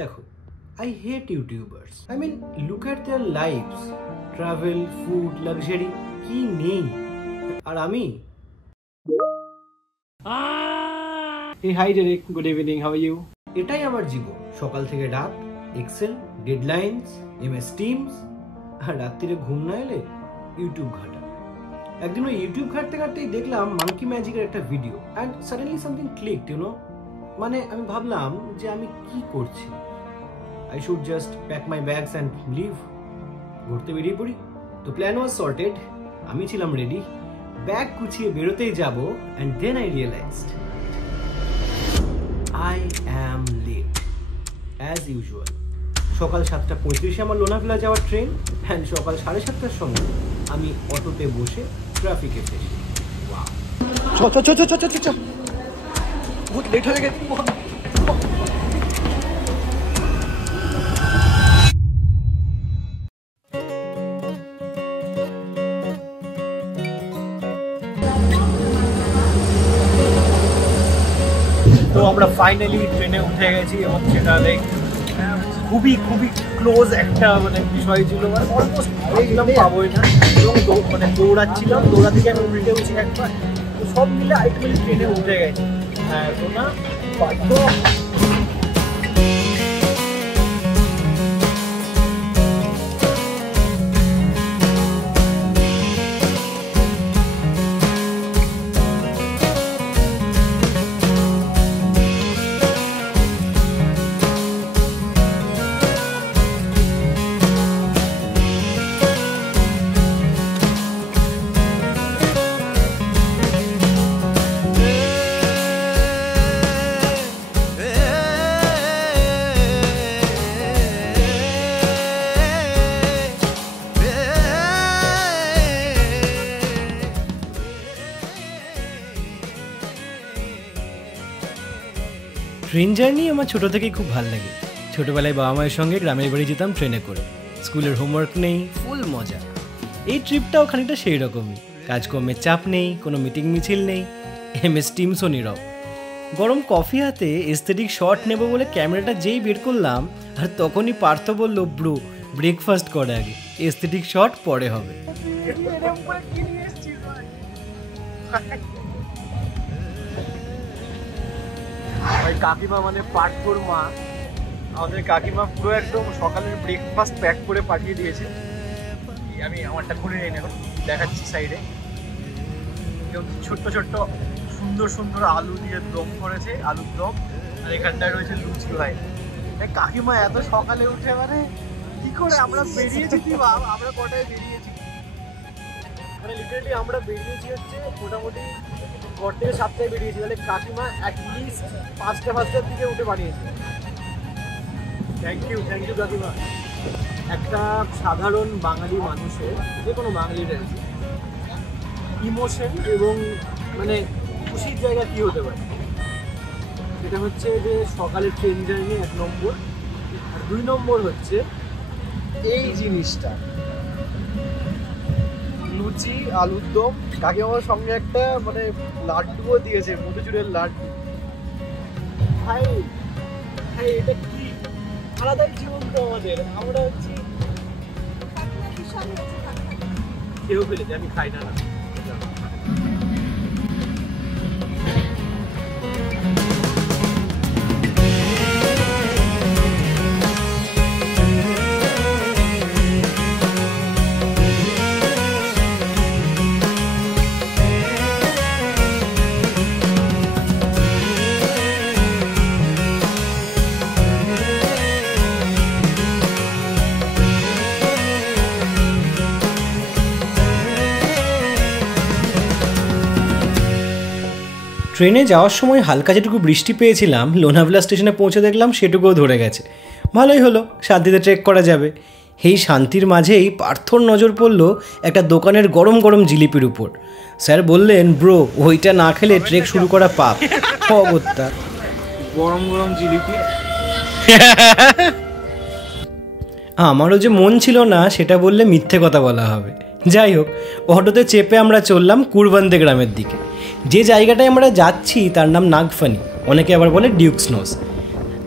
দেখো, I hate YouTubers. I mean, look at their lives. Travel, food, luxury, কি নেই? আর আমি? Hey, hi Derek. Good evening. How are you? এটাই আমার জীবন। সকাল থেকে রাত, এক্সেল, ডেডলাইনস, MS Teams, আর রাত্রিরে ঘুম না এলে ইউটিউব ঘাটা। একদিন ওই ইউটিউব ঘাটতে ঘাটতেই দেখলাম মাঙ্কি ম্যাজিকের একটা video and suddenly something clicked, মানে আমি ভাবলাম যে আমি কি করছি। I should just pack my bags and leave. ঘুরতে বেরিয়ে পড়ি। তো প্ল্যান ওয়াজ সর্টেড, আমি ছিলাম রেডি, ব্যাগ গুছিয়ে বেরোতেই যাব and then I realized I am late as usual. সকাল 7:35 আমার লোনাভেলা যাওয়ার ট্রেন অ্যান্ড সকাল 7:30টার সময় আমি অটোতে বসে ট্রাফিকে ফেসি। বহুত লেট হয়ে গেছে। তো আমরা ফাইনালি ট্রেনে উঠে গেছি এবং সেটা লাইক খুবই ক্লোজ একটা বিষয় ছিল, অলমোস্ট ভেবেছিলাম পাবোই না এবং দৌড়া থেকে আমি উল্টে উঠছি একবার। তো সব মিলে আলটিমেটলি ট্রেনে উঠে গেছি। হ্যাঁ, তো না বাধ্য। ট্রেন জার্নি আমার ছোটো থেকেই খুব ভালো লাগে। ছোটোবেলায় বাবা মায়ের সঙ্গে গ্রামের বাড়ি যেতাম ট্রেনে করে। স্কুলের হোমওয়ার্ক নেই, ফুল মজা। এই ট্রিপটাও খানিকটা সেই রকমই। কাজকর্মের চাপ নেই, কোনো মিটিং মিছিল নেই, MS Teamsও নীরব। গরম কফি হাতে এস্থেটিক শট নেব বলে ক্যামেরাটা যেই বের করলাম, আর তখনই পার্থ বলল, ব্রো ব্রেকফাস্ট করে আগে, এস্থেটিক শট পরে হবে। ওই কাকিমা মানে পার্থর মা, আমাদের কাকিমা পুরো একদম সকালের ব্রেকফাস্ট প্যাক করে পাঠিয়ে দিয়েছে। আমি আমারটা খুলে নিয়ে নেব, দেখাচ্ছি সাইডে। ছোট্ট সুন্দর আলু দিয়ে দম করেছে, আলুর দম, আর এখানটায় রয়েছে লুচি। ভাই কাকিমা এত সকালে উঠে কি করে আমরা বেরিয়েছি, আমরা কটায় বেরিয়েছি, লিটারালি আমরা বেরিয়েছি হচ্ছে মোটামুটি ঘর থেকে 7টায় বেরিয়েছি, তাহলে কাকিমা অ্যাটলিস্ট 5টার দিকে উঠে বানিয়েছে। থ্যাংক ইউ কাকিমা। একটা সাধারণ বাঙালি মানুষের, যে কোনো বাঙালির ইমোশন এবং খুশির জায়গা কি হতে পারে, সেটা হচ্ছে যে সকালের ট্রেন জার্নি 1 নম্বর, আর 2 নম্বর হচ্ছে এই জিনিসটা, লুচি, আলুর দম। কাকিমার সঙ্গে একটা লাড্ডুও দিয়েছে, মধুচুরের লাড্ডু। ভাই এটা কি আলাদাই জীবন তো আমাদের। আমরা হচ্ছি কেউ ফেলেছে, আমি খাই না। ট্রেনে যাওয়ার সময় হালকা যেটুকু বৃষ্টি পেয়েছিলাম, লোনাভেলা স্টেশনে পৌঁছে দেখলাম সেটুকুও ধরে গেছে। ভালোই হলো, শান্তিতে ট্রেক করা যাবে। এই শান্তির মাঝেই পার্থর নজর পড়ল একটা দোকানের গরম জিলিপির উপর। স্যার বললেন, ব্রো ওইটা না খেলে ট্রেক শুরু করা পাপ। অগত্যা গরম জিলিপি। আমারও যে মন ছিল না সেটা বললে মিথ্যে কথা বলা হবে। যাই হোক, অটোতে চেপে আমরা চললাম কুরবান্দে গ্রামের দিকে। যে জায়গাটায় আমরা যাচ্ছি তার নাম নাগফানি, অনেকে আবার বলে ডিউকস নোজ।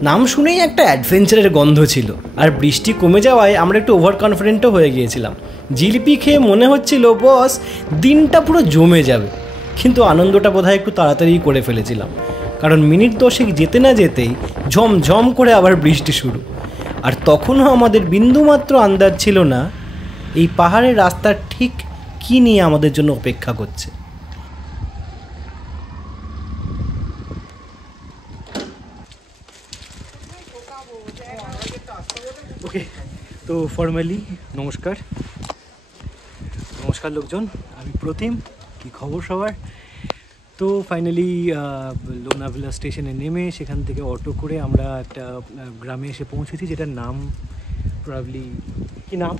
নাম শুনেই একটা অ্যাডভেঞ্চারের গন্ধ ছিল, আর বৃষ্টি কমে যাওয়ায় আমরা একটু ওভার কনফিডেন্টও হয়ে গিয়েছিলাম। জিলিপি খেয়ে মনে হচ্ছিল বস দিনটা পুরো জমে যাবে, কিন্তু আনন্দটা বোধহয় একটু তাড়াতাড়ি করে ফেলেছিলাম, কারণ মিনিট 10 যেতে না যেতেই ঝমঝম করে আবার বৃষ্টি শুরু। আর তখনও আমাদের বিন্দুমাত্র আন্দাজ ছিল না এই পাহাড়ের রাস্তা ঠিক কী নিয়ে আমাদের জন্য অপেক্ষা করছে। ওকে, তো ফর্মালি নমস্কার লোকজন, আমি প্রতিম। কি খবর সবার? তো ফাইনালি লোনাভেলা স্টেশনে নেমে সেখান থেকে অটো করে আমরা একটা গ্রামে এসে পৌঁছেছি, যেটার নাম প্রবাবলি কি নাম,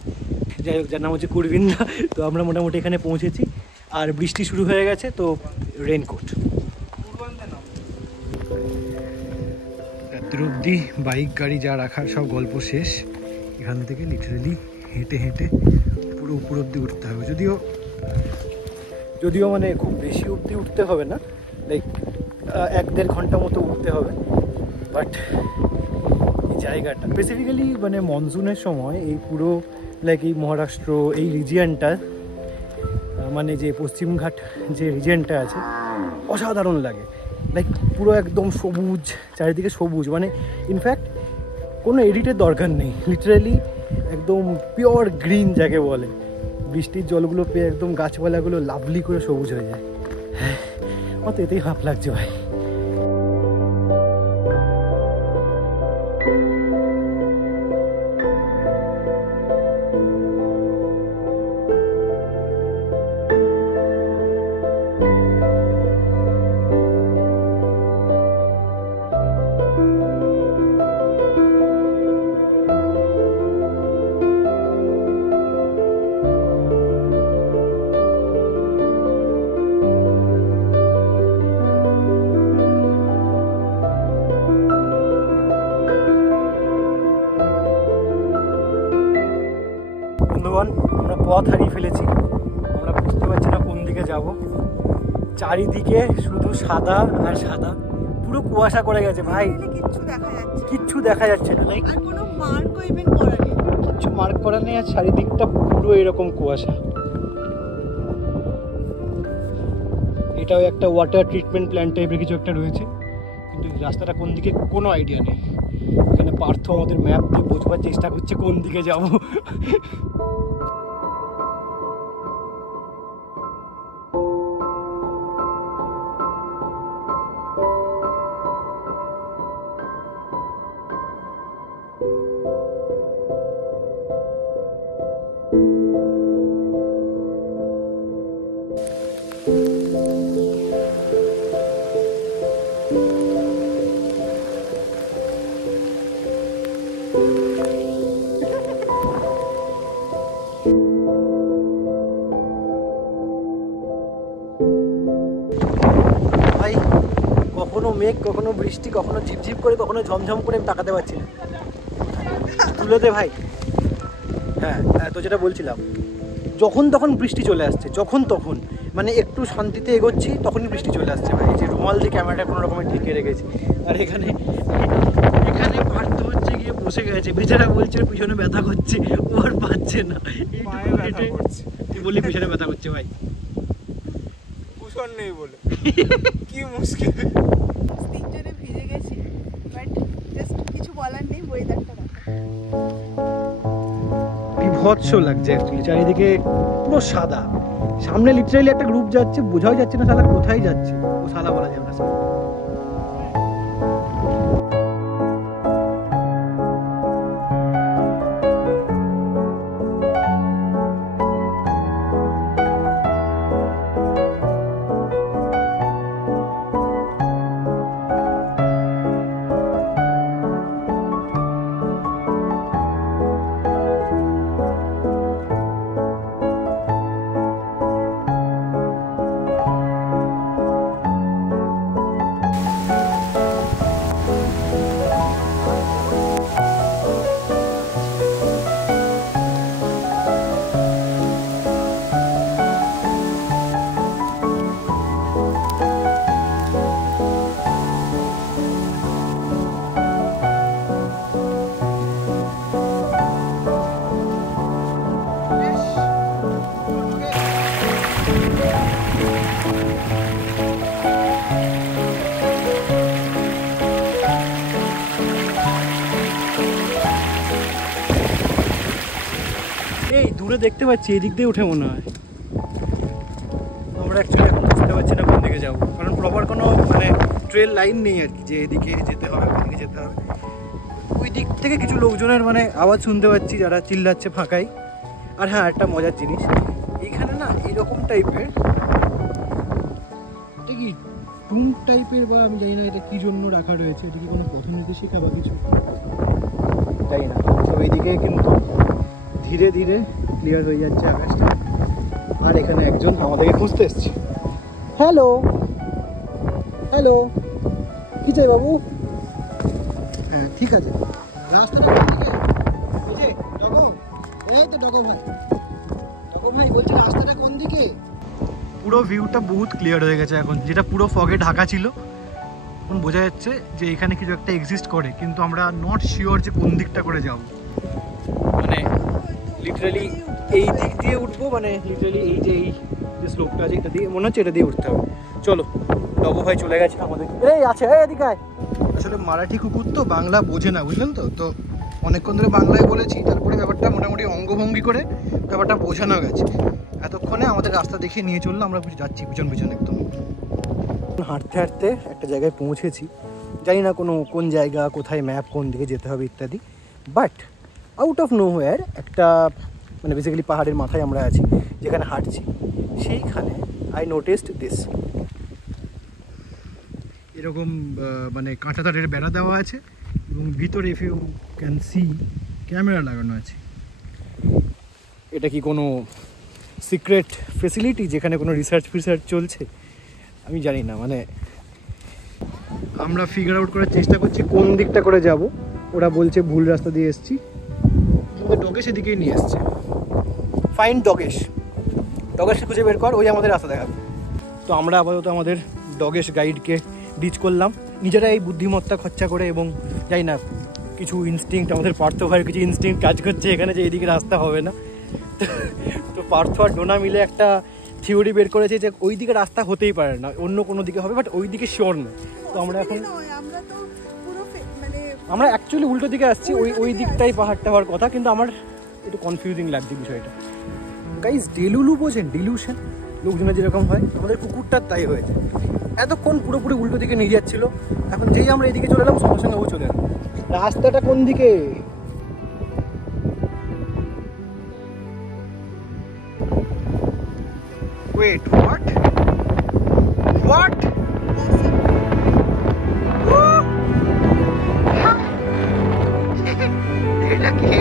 যাই হোক, যার নাম হচ্ছে কুরবিন্দা। তো আমরা মোটামুটি এখানে পৌঁছেছি, আর বৃষ্টি শুরু হয়ে গেছে, তো রেনকোট। রাত্র অবধি বাইক গাড়ি যা রাখার সব গল্প শেষ। এখান থেকে লিটারেলি হেঁটে হেঁটে পুরো উপর অবধি উঠতে হবে, যদিও মানে খুব বেশি অবধি উঠতে হবে না, লাইক 1-1.5 ঘন্টা মতো উঠতে হবে। বাট এই জায়গাটা স্পেসিফিক্যালি মানে মনসুনের সময় এই পুরো লাইক এই মহারাষ্ট্র এই রিজিয়নটা, মানে যে পশ্চিমঘাট যে রিজিয়নটা আছে, অসাধারণ লাগে। লাইক পুরো একদম সবুজ, চারিদিকে সবুজ, মানে ইনফ্যাক্ট কোনো এডিটের দরকার নেই, লিটারালি একদম পিওর গ্রিন যাকে বলে। বৃষ্টির জলগুলো পেয়ে একদম গাছপালাগুলো লাভলি করে সবুজ হয়ে যায়। অত এতেই হাঁপ লাগছে ভাই। বন্ধুগণ, আমরা পথ হারিয়ে ফেলেছি, আমরা বুঝতে পারছি না কোন দিকে যাব। চারিদিকে শুধু সাদা আর সাদা, পুরো কুয়াশা করে গেছে ভাই, কিচ্ছু দেখা যাচ্ছে না। লাইক কোনো মার্কও ইভেন করা নেই, কিচ্ছু মার্ক করা নেই, আর চারিদিকটা পুরো এরকম কুয়াশা। এটাও একটা ওয়াটার ট্রিটমেন্ট প্ল্যান্ট টাইপের কিছু একটা রয়েছে, কিন্তু রাস্তাটা কোন দিকে কোনো আইডিয়া নেই। এখানে পার্থ আমাদের ম্যাপ দিয়ে বোঝবার চেষ্টা করছে কোন দিকে যাব। কখনো মেঘ, কখনো বৃষ্টি, কখনো ঝিপঝিপ করে, কখনো ঝমঝম করে, আমি তাকাতে পারছি না। তুলে দে ভাই। হ্যাঁ, তো যেটা বলছিলাম, যখন তখন বৃষ্টি চলে আসছে, যখন তখন, মানে একটু শান্তিতে এগোচ্ছি তখনই বৃষ্টি চলে আসছে ভাই। যে রুমাল দিয়ে ক্যামেরাটা কোনো রকমের ঢেকে রেখেছি, আর এখানে পারতে হচ্ছে গিয়ে বসে গেছে, বেচারা বলছে পিছনে ব্যথা করছে, ও আর পাচ্ছে না। তুই বললি পিছনে ব্যথা করছে ভাই, নেই বলে কি মুশকিল। তিনজনে ভিজে গেছি, বাট জাস্ট কিছু বলার নেই, ওয়েদারটা বিভৎস লাগছে অ্যাকচুয়ালি। চারিদিকে পুরো সাদা, সামনে লিটারালি একটা গ্রুপ যাচ্ছে, বোঝাই যাচ্ছে না শালা কোথায় যাচ্ছে। ও শালা বলা যাবে না। দূরে দেখতে পাচ্ছি এদিক দিয়ে উঠে মনে হয়। আমরা অ্যাকচুয়ালি এখন বুঝতে পারছি না কোন দিকে যাবো, কারণ প্রপার কোনো মানে ট্রেল লাইন নেই আর কি যে এদিকে যেতে হবে ওদিকে যেতে হবে। ওই দিক থেকে কিছু লোকজনের মানে আওয়াজ শুনতে পাচ্ছি যারা চিল্লাচ্ছে ফাঁকাই। আর হ্যাঁ, একটা মজার জিনিস এইখানে না এরকম টাইপের, এটা কি টুম টাইপের বা আমি জানি না এটা কি জন্য রাখা রয়েছে, এটা কি কোনো পথ নির্দেশিকা বা কিছু জানি না। সব এইদিকে কিন্তু ধীরে ধীরে ক্লিয়ার হয়ে যাচ্ছে আকাশটা। আর এখানে একজন আমাদেরকে খুঁজতে এসছে। হ্যালো হ্যালো, কি চাই বাবু? হ্যাঁ ঠিক আছে, রাস্তাটা কোন দিকে? এই যে ডগো, এই তো ডগো ভাই, ডগো ভাই বলছি রাস্তাটা কোন দিকে? পুরো ভিউটা বহুত ক্লিয়ার হয়ে গেছে এখন, যেটা পুরো ফগে ঢাকা ছিল এখন বোঝা যাচ্ছে যে এখানে কিছু একটা এক্সিস্ট করে, কিন্তু আমরা নট শিওর যে কোন দিকটা করে যাব। মানে লিটারালি এই দিক দিয়ে উঠবো, মানে লিটারালি এই যে স্লোপটা আছে এটা দিয়ে মনে হচ্ছে এটা দিয়ে উঠতে হবে। চলো, ডগো ভাই চলে গেছে আমাদের। এই আছে এদিকে আয়। আসলে মারাঠি কুকুর তো বাংলা বোঝে না, বুঝলেন তো, তো অনেকক্ষণ ধরে বাংলায় বলেছি, তারপরে ব্যাপারটা মোটামুটি অঙ্গভঙ্গি করে ব্যাপারটা বোঝানো গেছে। এতক্ষণে আমাদের রাস্তা দেখিয়ে নিয়ে চললো, আমরা যাচ্ছি পিছন পিছন একদম। হাঁটতে হাঁটতে একটা জায়গায় পৌঁছেছি, জানি না কোন জায়গা, কোথায় ম্যাপ, কোন দিকে যেতে হবে ইত্যাদি। বাট আউট অফ নোহোয়্যার একটা মানে বেসিক্যালি পাহাড়ের মাথায় আমরা আছি যেখানে হাঁটছি, সেইখানে আই নোটিসড দিস। এরকম মানে কাঁটা তারের বেড়া দেওয়া আছে এবং ভিতরে if you can see camera লাগানো আছে। এটা কি কোনো সিক্রেট ফেসিলিটি যেখানে কোনো রিসার্চ চলছে আমি জানি না। মানে আমরা ফিগার আউট করার চেষ্টা করছি কোন দিকটা করে যাব। ওরা বলছে ভুল রাস্তা দিয়ে এসছি, আমাদের ডগেশ এদিকেই নিয়ে এসছে। ফাইন ডগেশকে খুঁজে বের কর, ওই আমাদের রাস্তা দেখাবে। তো আমরা আপাতত আমাদের ডগেশ গাইডকে ডিচ করলাম, নিজেরা এই বুদ্ধিমত্তা খরচা করে, এবং জানি না কিছু ইনস্টিংক্ট, আমাদের পার্থ ভাইয়ের কিছু ইনস্টিংক্ট কাজ করছে এখানে যে এইদিকে রাস্তা হবে না। তো পার্থ আর ডোনা মিলে একটা থিওরি বের করেছে যে ওই দিকে রাস্তা হতেই পারে না, অন্য কোনো দিকে হবে, বাট ওই দিকে শিওর না। তো আমরা এখন আমরা অ্যাকচুয়ালি উল্টো দিকে আসছি, ওই দিকটাই পাহাড়টা হওয়ার কথা, কিন্তু আমার একটু কনফিউজিং লাগছে বিষয়টা। গাইজ ডেলুলু বোঝেন, ডিলিউশন লোকজনের যেরকম হয়, আমাদের কুকুরটার তাই হয়েছে। এতক্ষণ পুরোপুরি উল্টো দিকে নিয়ে যাচ্ছিল, এখন যেই আমরা এদিকে চলে এলাম সঙ্গে সঙ্গে ও চলে এলাম। রাস্তাটা কোন দিকে? Wait, what? What? এটা কি?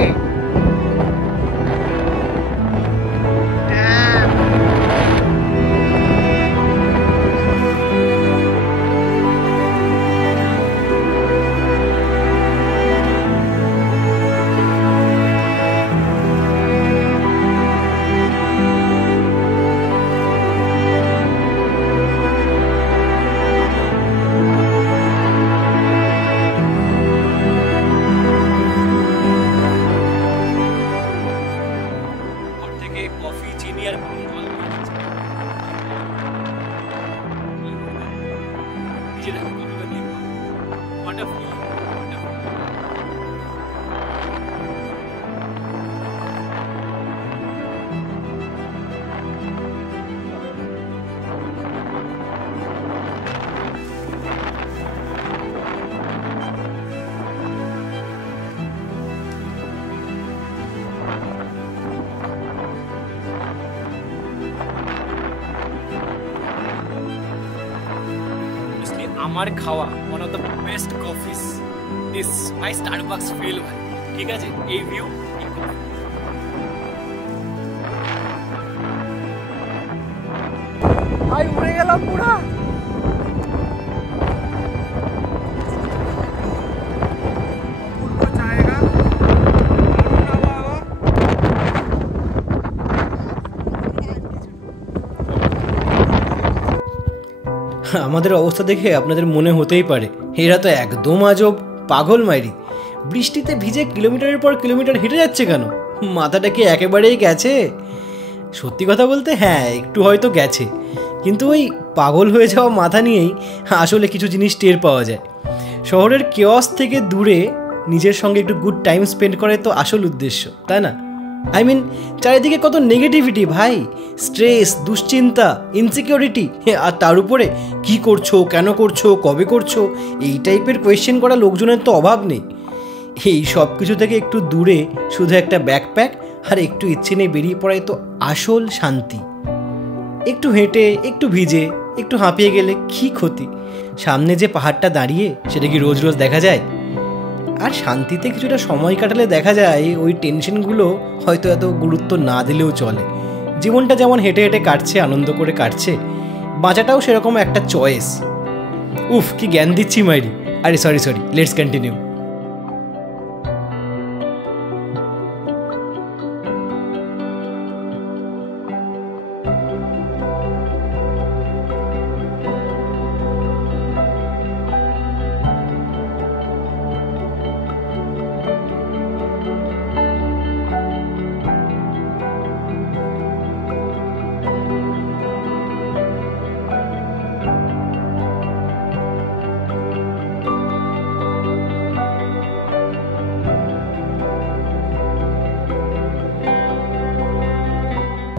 আমার খাওয়া one of the best coffees this my Starbucks feel ভাই, ঠিক আছে? এই ভিউ ভাই উড়ে গেলাম পুরা। আমাদের অবস্থা দেখে আপনাদের মনে হতেই পারে এরা তো একদম আজব, পাগল মাইরি। বৃষ্টিতে ভিজে কিলোমিটারের পর কিলোমিটার হেঁটে যাচ্ছে কেন? মাথাটা কি একেবারেই গেছে? সত্যি কথা বলতে হ্যাঁ, একটু হয়তো গেছে, কিন্তু ওই পাগল হয়ে যাওয়া মাথা নিয়েই আসলে কিছু জিনিস টের পাওয়া যায়। শহরের কেওয়াস থেকে দূরে নিজের সঙ্গে একটু গুড টাইম স্পেন্ড করে তো আসল উদ্দেশ্য, তাই না? চারিদিকে কত নেগেটিভিটি ভাই, স্ট্রেস, দুশ্চিন্তা, ইনসিকিউরিটি, আর তার উপরে কি করছো, কেন করছো, কবে করছো, এই টাইপের কোয়েশ্চেন করা লোকজনের তো অভাব নেই। এই সব কিছু থেকে একটু দূরে শুধু একটা ব্যাকপ্যাক আর একটু ইচ্ছে নেই বেরিয়ে পড়াই তো আসল শান্তি। একটু হেঁটে, একটু ভিজে, একটু হাঁপিয়ে গেলে কি ক্ষতি? সামনে যে পাহাড়টা দাঁড়িয়ে সেটা কি রোজ রোজ দেখা যায়? আর শান্তিতে কিছুটা সময় কাটালে দেখা যায় ওই টেনশনগুলো হয়তো এত গুরুত্ব না দিলেও চলে। জীবনটা যেমন হেঁটে হেঁটে কাটছে, আনন্দ করে কাটছে, বাঁচাটাও সেরকম একটা চয়েস। উফ, কি জ্ঞান দিচ্ছি মাইরি। আরে সরি, লেটস কন্টিনিউ।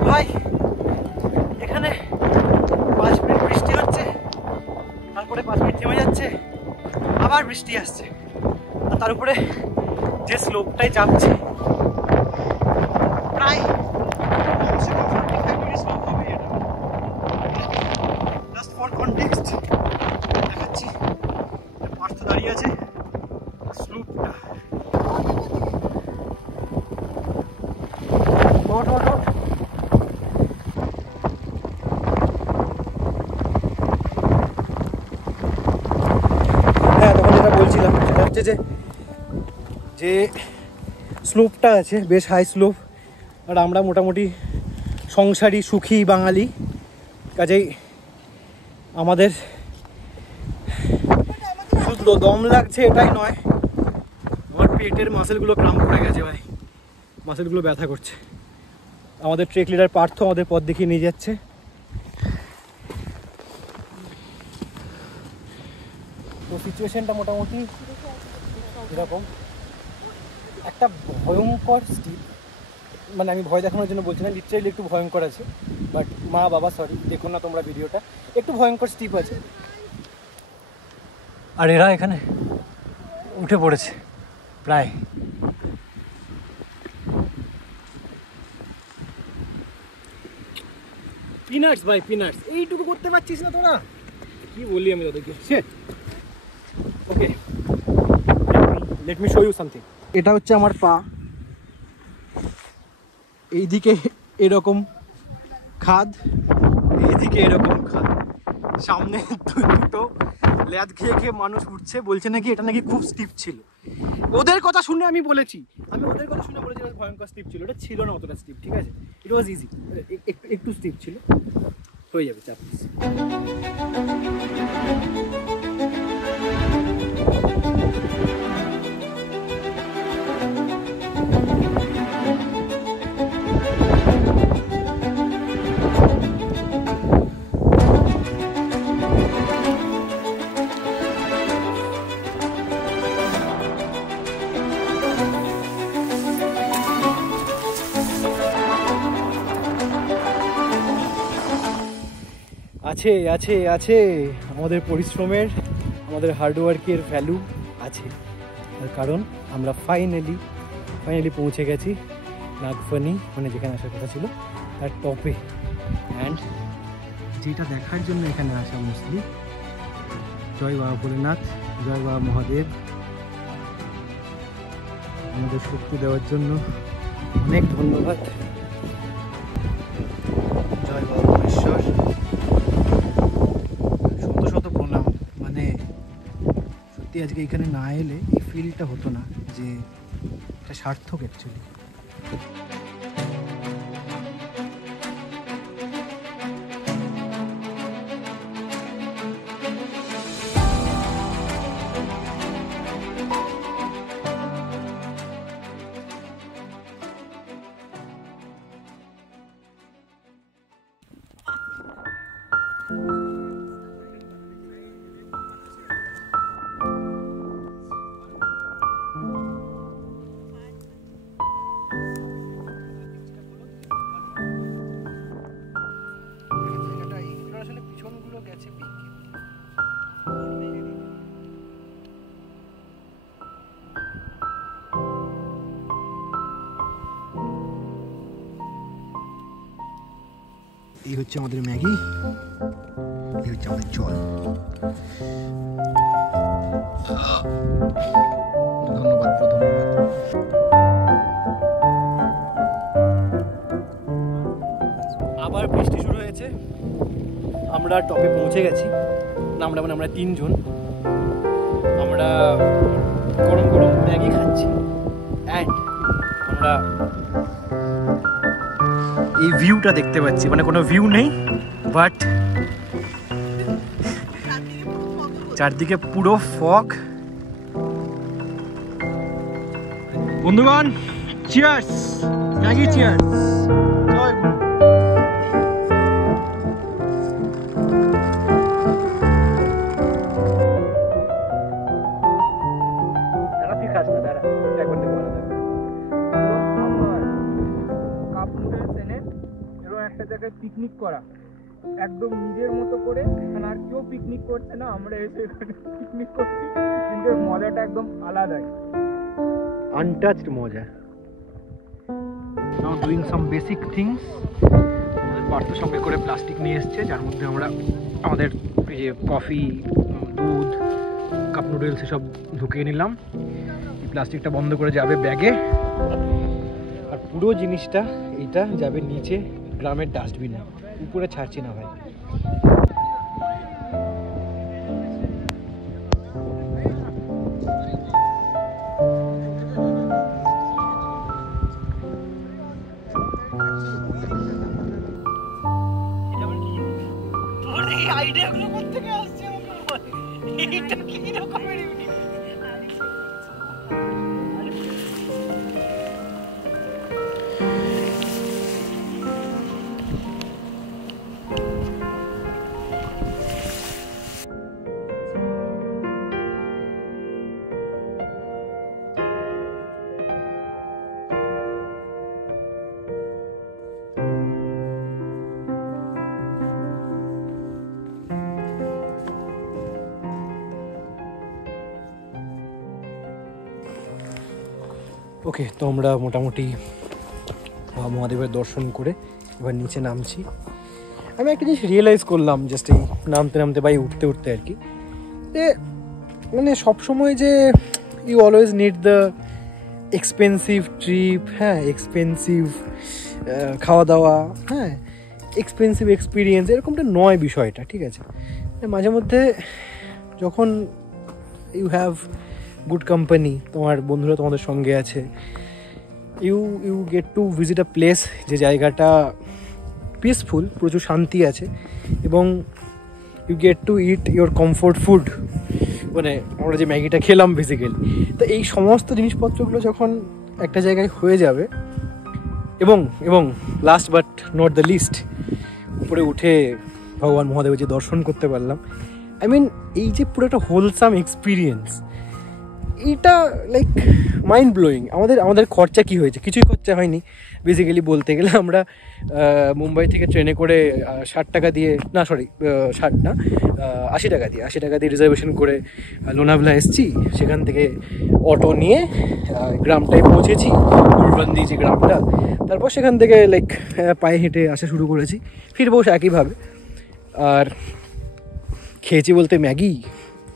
ভাই, এখানে 5 মিনিট বৃষ্টি হচ্ছে, তারপরে 5 মিনিট থেমে যাচ্ছে, আবার বৃষ্টি আসছে, আর তার উপরে যে স্লোপটাই চাপছে প্রায় জাস্ট ফর কনটেক্সট দেখাচ্ছি। পার্থ দাঁড়িয়ে আছে, স্লোপটা বলছিলাম সেটা হচ্ছে যে স্লোপটা আছে, বেশ হাই স্লোপ, আর আমরা মোটামুটি সংসারী সুখী বাঙালি, কাজেই আমাদের শুধু দম লাগছে এটাই নয়, আমার পেটের মাসেলগুলো ক্রাম্প পড়ে গেছে ভাই, মাসেলগুলো ব্যথা করছে। আমাদের ট্রেক লিডার পার্থ আমাদের পথ দেখিয়ে নিয়ে যাচ্ছে। তো সিচুয়েশনটা মোটামুটি এরকম, একটা ভয়ঙ্কর স্টিপ, মানে আমি ভয় দেখানোর জন্য বলছি না, লিটারেলি একটু ভয়ঙ্কর আছে, বাট মা বাবা সরি দেখো না তোমরা ভিডিওটা, একটু ভয়ঙ্কর স্টিপ আছে। আর এরা এখানে উঠে পড়েছে প্রায়। পিনাটস ভাই, পিনাটস, এইটুকু করতে পারছিস না তোরা? কি বলি আমি তোদেরকে। Okay, let me show you something. এটা হচ্ছে আমার পা, এইদিকে এরকম খাদ, এইদিকে এরকম খাদ, সামনে দুটো ল্যাদ খেয়ে খেয়ে মানুষ উঠছে, বলছে নাকি এটা নাকি খুব স্টিপ ছিল। ওদের কথা শুনে আমি বলেছি, ভয়ঙ্কর স্টিপ ছিল, এটা ছিল না অতটা স্টিপ, ঠিক আছে, ইট ওয়াজ ইজি, একটু স্টিপ ছিল, হয়ে যাবে, চাপ নিস। আছে আছে আছে আমাদের পরিশ্রমের, আমাদের হার্ডওয়ার্কের ভ্যালু আছে, তার কারণ আমরা ফাইনালি পৌঁছে গেছি নাগফনি, মানে যেখানে আসার কথা ছিল তার টপে। অ্যান্ড যেটা দেখার জন্য এখানে আসা মোস্টলি, জয় বাবা ভোলেনাথ, জয় বাবা মহাদেব, আমাদের শক্তি দেওয়ার জন্য অনেক ধন্যবাদ, জয় বাবা ঈশ্বর, শত প্রণাম। মানে সত্যি আজকে এখানে না এলে এই ফিলটা হতো না যে এটা সার্থক অ্যাকচুয়ালি। এই হচ্ছে আমাদের ম্যাগি, এই হচ্ছে আমাদের জল। ধন্যবাদ, ধন্যবাদ। আবার বৃষ্টি শুরু হয়েছে, আমরা টপে পৌঁছে গেছি। আমরা 3 জন, আমরা গরম গরম ম্যাগি খাচ্ছি অ্যান্ড আমরা এই ভিউটা দেখতে পাচ্ছি। মানে কোনো ভিউ নেই, বাট চারদিকে পুরো ফগ। বন্ধুগণ, চিয়ার্স, ম্যাগি চিয়ার্স। জয় গুরু। একটা জায়গায় পিকনিক করা একদম নিজের মতো করে, আর কেউ পিকনিক করছে না, আমরা এসে পিকনিক করছি, কিন্তু মজাটা একদম আলাদাই, আনটাচড মজা। Now doing some basic things. Partha সঙ্গে করে প্লাস্টিক নিয়ে এসছে, যার মধ্যে আমরা আমাদের এই যে কফি, দুধ, কাপ নুডলস এসব ঢুকিয়ে নিলাম। এই প্লাস্টিকটা বন্ধ করে যাবে ব্যাগে, আর পুরো জিনিসটা এইটা যাবে নিচে গ্রামের ডাস্টবিনে। উপরে ছাড়ছি না ভাই। আইডিয়াগুলো কোত্থেকে আসছে? এটা কি রকমের ইউনিক? ওকে, তো আমরা মোটামুটি মহাদেবের দর্শন করে এবার নিচে নামছি। আমি একটা জিনিস রিয়েলাইজ করলাম জাস্ট এই নামতে নামতে বা উঠতে উঠতে আর কি, যে মানে সবসময় যে you always need the expensive trip, হ্যাঁ, এক্সপেন্সিভ খাওয়া দাওয়া, হ্যাঁ, এক্সপেন্সিভ এক্সপিরিয়েন্স, এরকমটা নয় বিষয়টা, ঠিক আছে? মাঝে মধ্যে যখন ইউ হ্যাভ গুড কোম্পানি, তোমার বন্ধুরা তোমাদের সঙ্গে আছে, you get to visit a place যে জায়গাটা পিসফুল, প্রচুর শান্তি আছে, এবং you get to eat your comfort food. মানে আমরা যে ম্যাগিটা খেলাম বেসিক্যালি, তো এই সমস্ত জিনিসপত্রগুলো যখন একটা জায়গায় হয়ে যাবে, এবং last but not the least, উপরে উঠে ভগবান মহাদেবের যে দর্শন করতে পারলাম, আই মিন এই যে পুরো একটা হোলসাম এক্সপিরিয়েন্স, এটা লাইক মাইন্ড ব্লোয়িং। আমাদের খরচা কি হয়েছে? কিছুই খরচা হয়নি বেসিক্যালি বলতে গেলে। আমরা মুম্বাই থেকে ট্রেনে করে 60 টাকা দিয়ে, না সরি 60 না 80 টাকা দিয়ে রিজার্ভেশন করে লোনাভলা এসেছি। সেখান থেকে অটো নিয়ে গ্রামটায় পৌঁছেছি, ফুলবান্দি যে গ্রামটা। তারপর সেখান থেকে লাইক পায়ে হেঁটে আসা শুরু করেছি, ফিরবো একইভাবে। আর খেয়েছি বলতে ম্যাগি,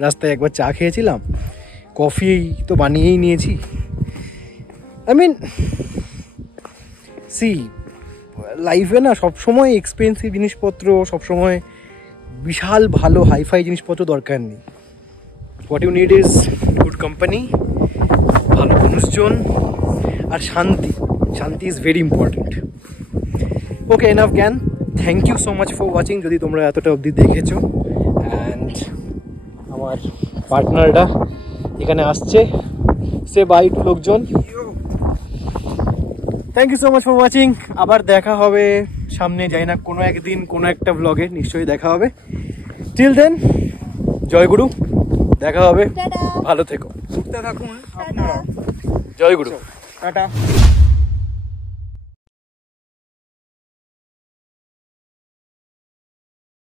রাস্তায় একবার চা খেয়েছিলাম, কফি তো বানিয়েই নিয়েছি। আই মিন সি, লাইফে না সবসময় এক্সপেন্সিভ জিনিসপত্র, সবসময় বিশাল ভালো হাইফাই জিনিসপত্র দরকার নেই। What you need is good company, ভালো মানুষজন, আর শান্তি। Shanti is very important. Okay, enough জ্ঞান। Thank you so much for watching, যদি তোমরা এতটা অবধি দেখেছো। অ্যান্ড আমার পার্টনাররা এখানে আসছে, সে বাই টু লোকজন। Thank you so much for watching. আবার দেখা হবে সামনে, যাই না কোনো একদিন কোনো একটা ব্লগে নিশ্চয়ই দেখা হবে। টিল দেন, জয় গুরু, দেখা হবে, ভালো থেকো, ঘুরতে থাকুন আপনারা। জয় গুরু, টাটা।